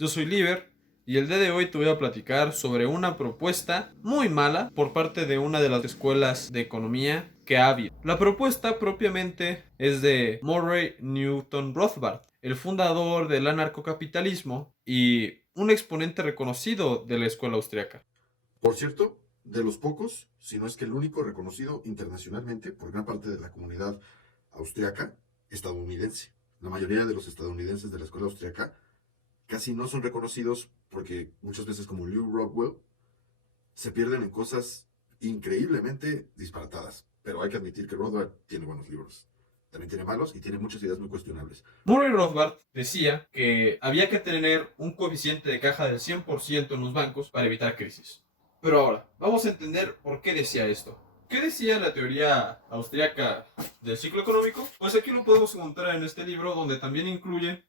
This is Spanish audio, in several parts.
Yo soy Liber y el día de hoy te voy a platicar sobre una propuesta muy mala por parte de una de las escuelas de economía que ha habido. La propuesta propiamente es de Murray Newton Rothbard, el fundador del anarcocapitalismo y un exponente reconocido de la escuela austriaca. Por cierto, de los pocos, si no es que el único reconocido internacionalmente por gran parte de la comunidad austriaca estadounidense. La mayoría de los estadounidenses de la escuela austriaca casi no son reconocidos porque muchas veces, como Lew Rockwell, se pierden en cosas increíblemente disparatadas. Pero hay que admitir que Rothbard tiene buenos libros. También tiene malos y tiene muchas ideas muy cuestionables. Murray Rothbard decía que había que tener un coeficiente de caja del 100% en los bancos para evitar crisis. Pero ahora, vamos a entender por qué decía esto. ¿Qué decía la teoría austriaca del ciclo económico? Pues aquí lo podemos encontrar en este libro, donde también incluye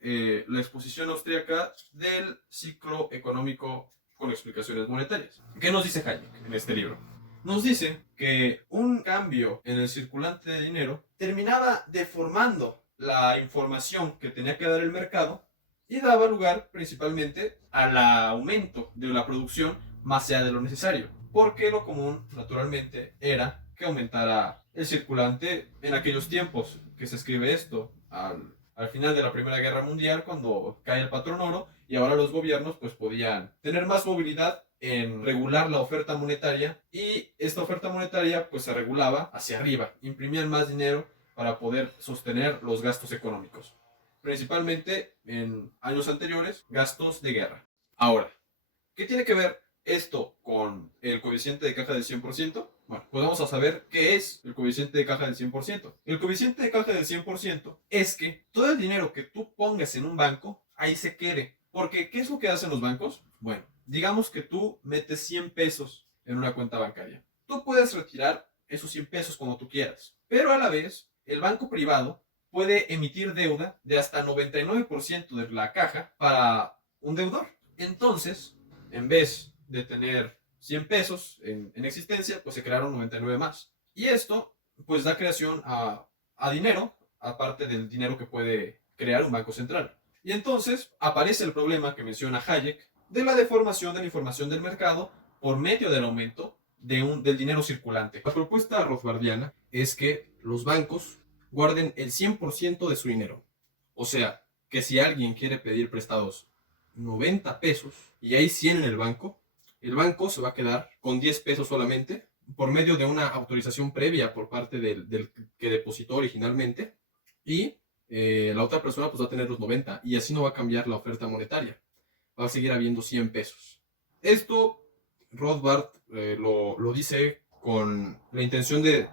la exposición austriaca del ciclo económico con explicaciones monetarias. ¿Qué nos dice Hayek en este libro? Nos dice que un cambio en el circulante de dinero terminaba deformando la información que tenía que dar el mercado y daba lugar principalmente al aumento de la producción más allá de lo necesario, porque lo común naturalmente era que aumentara el circulante en aquellos tiempos que se escribe esto al final de la Primera Guerra Mundial, cuando cae el patrón oro, y ahora los gobiernos pues podían tener más movilidad en regular la oferta monetaria, y esta oferta monetaria pues se regulaba hacia arriba, imprimían más dinero para poder sostener los gastos económicos, principalmente en años anteriores, gastos de guerra. Ahora, ¿qué tiene que ver esto con el coeficiente de caja del 100%? Bueno, pues vamos a saber qué es el coeficiente de caja del 100%. El coeficiente de caja del 100% es que todo el dinero que tú pongas en un banco, ahí se quede. Porque, ¿qué es lo que hacen los bancos? Bueno, digamos que tú metes 100 pesos en una cuenta bancaria. Tú puedes retirar esos 100 pesos cuando tú quieras. Pero a la vez, el banco privado puede emitir deuda de hasta 99% de la caja para un deudor. Entonces, en vez de tener 100 pesos en existencia, pues se crearon 99 más. Y esto, pues da creación a dinero, aparte del dinero que puede crear un banco central. Y entonces aparece el problema que menciona Hayek de la deformación de la información del mercado por medio del aumento del dinero circulante. La propuesta rothbardiana es que los bancos guarden el 100% de su dinero. O sea, que si alguien quiere pedir prestados 90 pesos y hay 100 en el banco se va a quedar con 10 pesos solamente por medio de una autorización previa por parte del que depositó originalmente, y la otra persona pues va a tener los 90, y así no va a cambiar la oferta monetaria. Va a seguir habiendo 100 pesos. Esto Rothbard lo dice con la intención de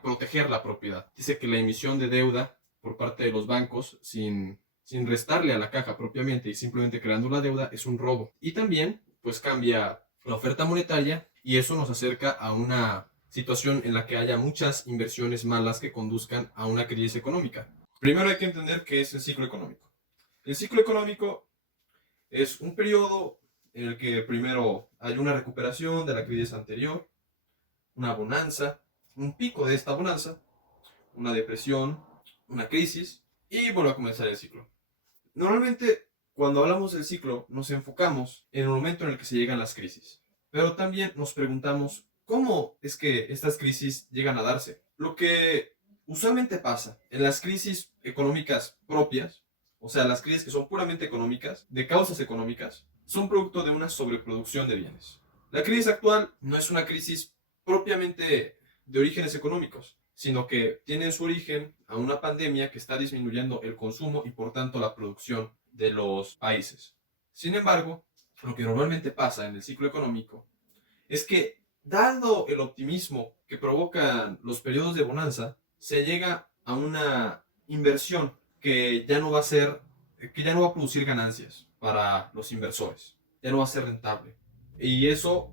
proteger la propiedad. Dice que la emisión de deuda por parte de los bancos sin restarle a la caja propiamente y simplemente creando la deuda es un robo. Y también pues cambia la oferta monetaria, y eso nos acerca a una situación en la que haya muchas inversiones malas que conduzcan a una crisis económica. Primero hay que entender qué es el ciclo económico. El ciclo económico es un periodo en el que primero hay una recuperación de la crisis anterior, una bonanza, un pico de esta bonanza, una depresión, una crisis, y vuelve a comenzar el ciclo. Normalmente, cuando hablamos del ciclo, nos enfocamos en el momento en el que se llegan las crisis. Pero también nos preguntamos cómo es que estas crisis llegan a darse. Lo que usualmente pasa en las crisis económicas propias, o sea, las crisis que son puramente económicas, de causas económicas, son producto de una sobreproducción de bienes. La crisis actual no es una crisis propiamente de orígenes económicos, sino que tiene su origen a una pandemia que está disminuyendo el consumo y por tanto la producción de los países. Sin embargo, lo que normalmente pasa en el ciclo económico es que, dado el optimismo que provocan los periodos de bonanza, se llega a una inversión que ya no va a ser, que ya no va a producir ganancias para los inversores, ya no va a ser rentable. Y eso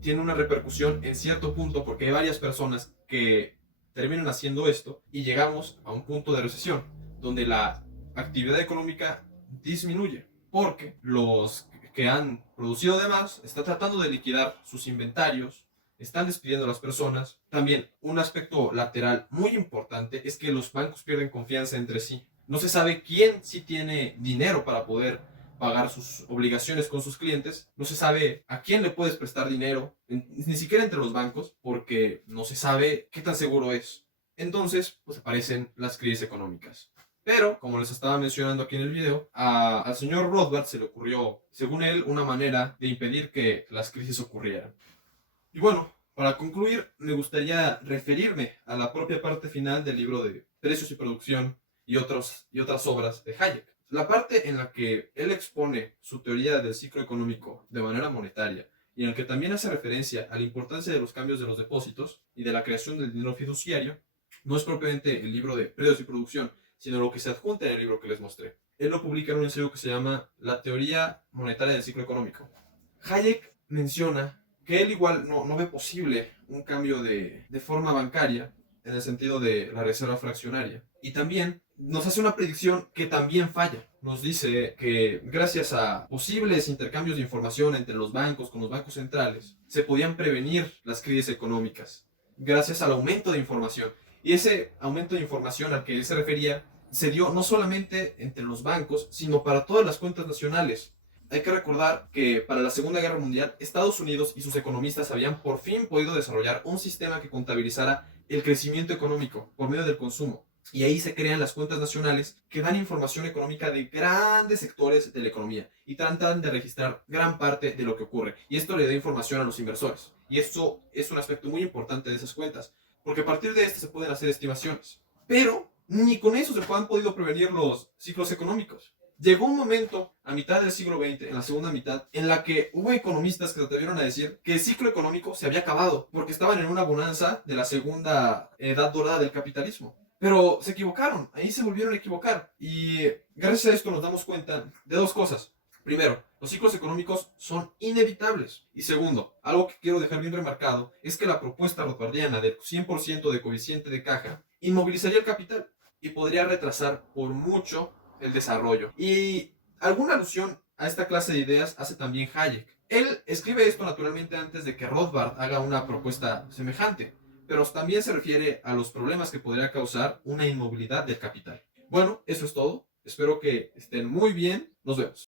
tiene una repercusión en cierto punto, porque hay varias personas que terminan haciendo esto y llegamos a un punto de recesión donde la actividad económica disminuye porque los que han producido de más están tratando de liquidar sus inventarios, están despidiendo a las personas. También un aspecto lateral muy importante es que los bancos pierden confianza entre sí. No se sabe quién sí tiene dinero para poder pagar sus obligaciones con sus clientes, no se sabe a quién le puedes prestar dinero, ni siquiera entre los bancos, porque no se sabe qué tan seguro es. Entonces, pues aparecen las crisis económicas. Pero, como les estaba mencionando aquí en el video, al señor Rothbard se le ocurrió, según él, una manera de impedir que las crisis ocurrieran. Y bueno, para concluir, me gustaría referirme a la propia parte final del libro de Precios y Producción y otras obras de Hayek. La parte en la que él expone su teoría del ciclo económico de manera monetaria y en el que también hace referencia a la importancia de los cambios de los depósitos y de la creación del dinero fiduciario, no es propiamente el libro de Precios y Producción, sino lo que se adjunta en el libro que les mostré. Él lo publica en un ensayo que se llama La teoría monetaria del ciclo económico. Hayek menciona que él igual no ve posible un cambio de forma bancaria en el sentido de la reserva fraccionaria. Y también nos hace una predicción que también falla. Nos dice que gracias a posibles intercambios de información entre los bancos con los bancos centrales, se podían prevenir las crisis económicas gracias al aumento de información. Y ese aumento de información al que él se refería se dio no solamente entre los bancos, sino para todas las cuentas nacionales. Hay que recordar que para la Segunda Guerra Mundial, Estados Unidos y sus economistas habían por fin podido desarrollar un sistema que contabilizara el crecimiento económico por medio del consumo. Y ahí se crean las cuentas nacionales que dan información económica de grandes sectores de la economía y tratan de registrar gran parte de lo que ocurre. Y esto le da información a los inversores. Y eso es un aspecto muy importante de esas cuentas, porque a partir de esto se pueden hacer estimaciones. Pero ni con eso se han podido prevenir los ciclos económicos. Llegó un momento, a mitad del siglo XX, en la segunda mitad, en la que hubo economistas que se atrevieron a decir que el ciclo económico se había acabado, porque estaban en una bonanza de la segunda edad dorada del capitalismo. Pero se equivocaron, ahí se volvieron a equivocar. Y gracias a esto nos damos cuenta de dos cosas. Primero, los ciclos económicos son inevitables. Y segundo, algo que quiero dejar bien remarcado, es que la propuesta rothbardiana del 100% de coeficiente de caja inmovilizaría el capital y podría retrasar por mucho el desarrollo. Y alguna alusión a esta clase de ideas hace también Hayek. Él escribe esto naturalmente antes de que Rothbard haga una propuesta semejante, pero también se refiere a los problemas que podría causar una inmovilidad del capital. Bueno, eso es todo. Espero que estén muy bien. Nos vemos.